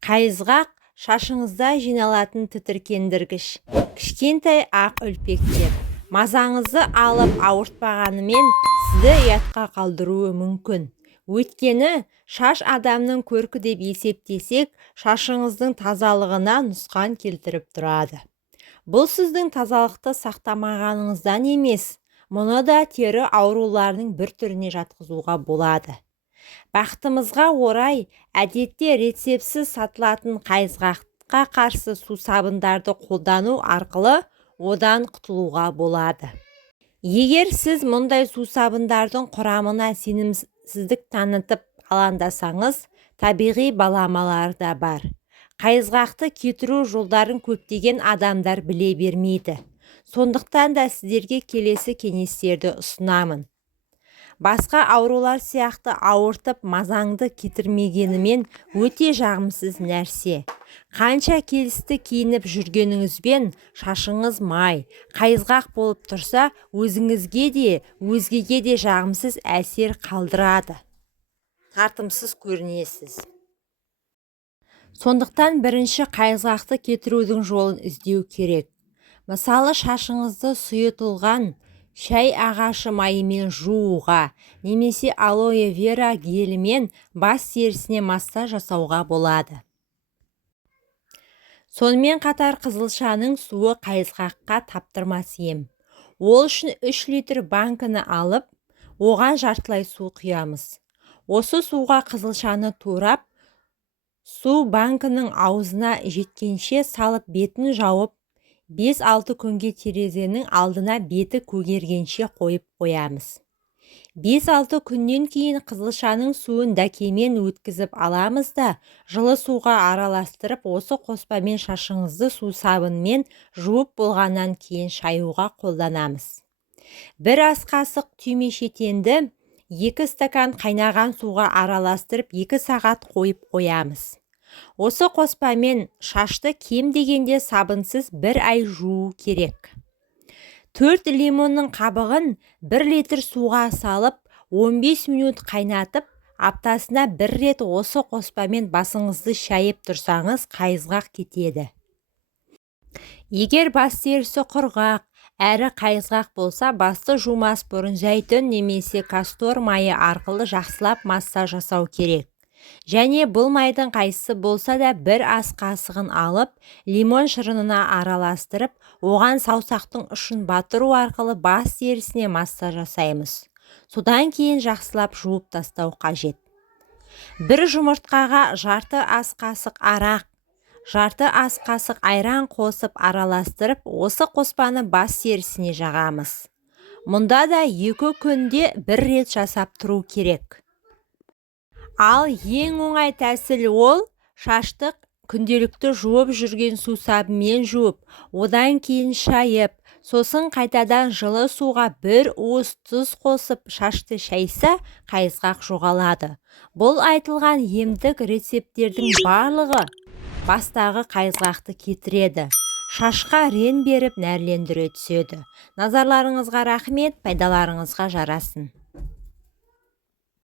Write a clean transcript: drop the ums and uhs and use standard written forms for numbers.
Қайызғақ шашыңызда жиналатын тітіркендіргіш. Кішкентай ақ үлпектер. Мазаңызды алып ауыртпағанымен сізді ұятқа қалдыруы мүмкін. Өйткені шаш адамның көркі деп есептесек, шашыңыздың тазалығына нұқсан келтіріп тұрады. Бұл сіздің тазалықты сақтамағаныңыздан емес, мұны да тері ауруларының бір түріне жатқызуға болады. Бақытымызға орай, әдетте рецептсіз сатылатын қайызғаққа қарсы сусабындарды қолдану арқылы одан құтылуға болады. Егер сіз мұндай сусабындардың құрамына сенімсіздік танытып алаңдасаңыз, табиғи баламалар да бар. Қайызғақты кетіру жолдарын көптеген адамдар біле бермейді. Сондықтан да сіздерге келесі кеңестерді ұсынамын. Басқа аурулар сияқты ауыртып мазаңды кетірмегенімен өте жағымсыз нәрсе. Қанша келісті киініп жүргеніңізбен шашыңыз май, қайызғақ болып тұрса, өзіңізге де, өзгеге де жағымсыз әсер қалдырады. Тартымсыз көрінесіз. Сондықтан бірінші қайызғақты кетірудің жолын іздеу керек. Мысалы, шашыңызды сұйытылған шай ағашы майымен жууға, немесе алоэ вера гелімен бас терісіне массаж жасауға болады. Сонымен қатар қызылшаның суы қайызғаққа таптырмас ем. Ол үшін 3 литр банкіні алып, оған жартылай су құямыз. Осы суға қызылшаны турап, су банкінің аузына жеткенше салып бетін жауып, 5-6 күнге терезенің алдына беті көгергенше қойып қоямыз. 5-6 күннен кейін қызылшаның суын дәкемен өткізіп аламыз да, жылы суға араластырып, осы қоспамен шашыңызды сусабынмен жуып болғаннан кейін шаюға қолданамыз. 1 ас қасық түймешетенді 2 стакан қайнаған суға араластырып 2 сағат қойып қоямыз. Осы қоспамен шашты кем дегенде сабынсыз 1 ай жуу керек. 4 лимонның қабығын 1 литр суға салып, 15 минут қайнатып, аптасына 1 рет осы қоспамен басыңызды шайып тұрсаңыз, қайызғақ кетеді. Егер бас терісі құрғақ, әрі қайызғақ болса, басты жумас бұрын зәйтүн немесе кастор майы арқылы жақсылап массаж жасау керек. Және бұл майдың қайсысы болса да 1 ас қасығын алып, лимон шырынына араластырып, оған саусақтың ұшын батыру арқылы бас терісіне массаж жасаймыз. Содан кейін жақсылап жуып тастау қажет. 1 жұмыртқаға жарты ас қасық арақ, жарты ас қасық айран қосып араластырып, осы қоспаны бас терісіне жағамыз. Мұнда да 2 күнде 1 рет жасап тұру керек. Ал ең оңай тәсіл ол, шашты күнделікті жуып жүрген сусабынмен жуып, одан кейін шайып, сосын қайтадан жылы суға 1 уыс тұз қосып шашты шайса, қайызғақ жоғалады. Бұл айтылған емдік рецепттердің барлығы бастағы қайызғақты кетіреді. Шашқа рен беріп нәрлендіре түседі. Назарларыңызға рахмет, пайдаларыңызға жарасын.